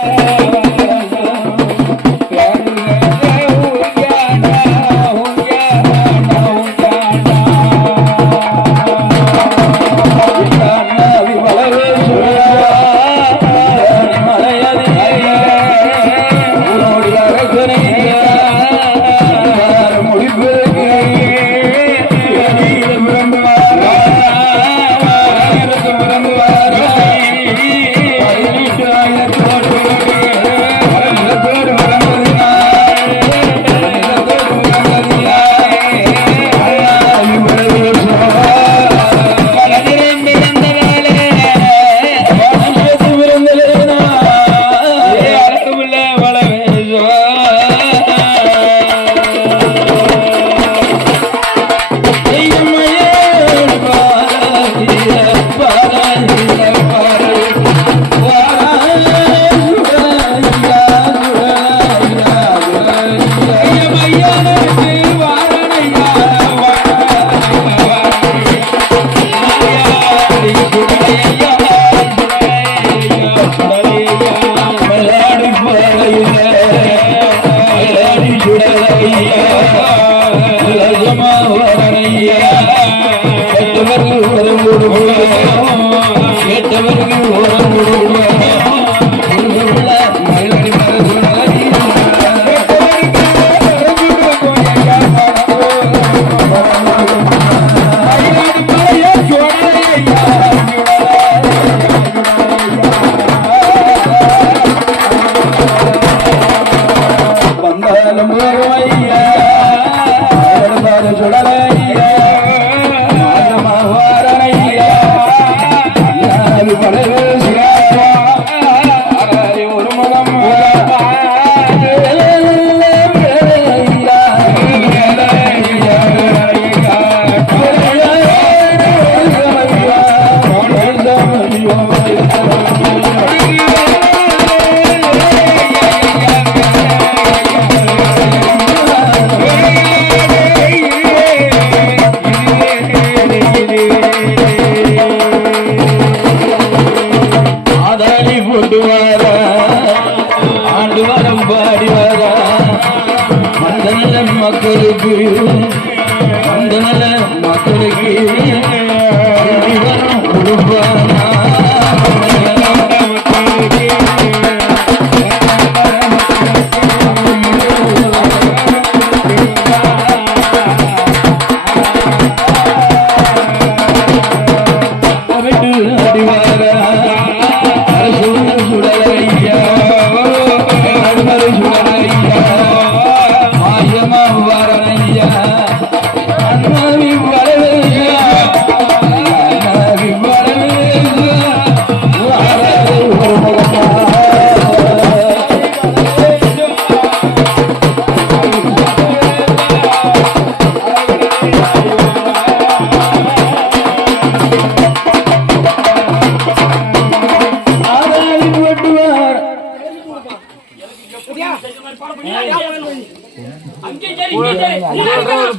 Hey. Allah படைகள் தாரம் பாடி வரா அந்த நல்ல மக்களுக்கு அந்த மக்களுக்கு Yeah.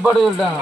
சொல்லிட்டாங்க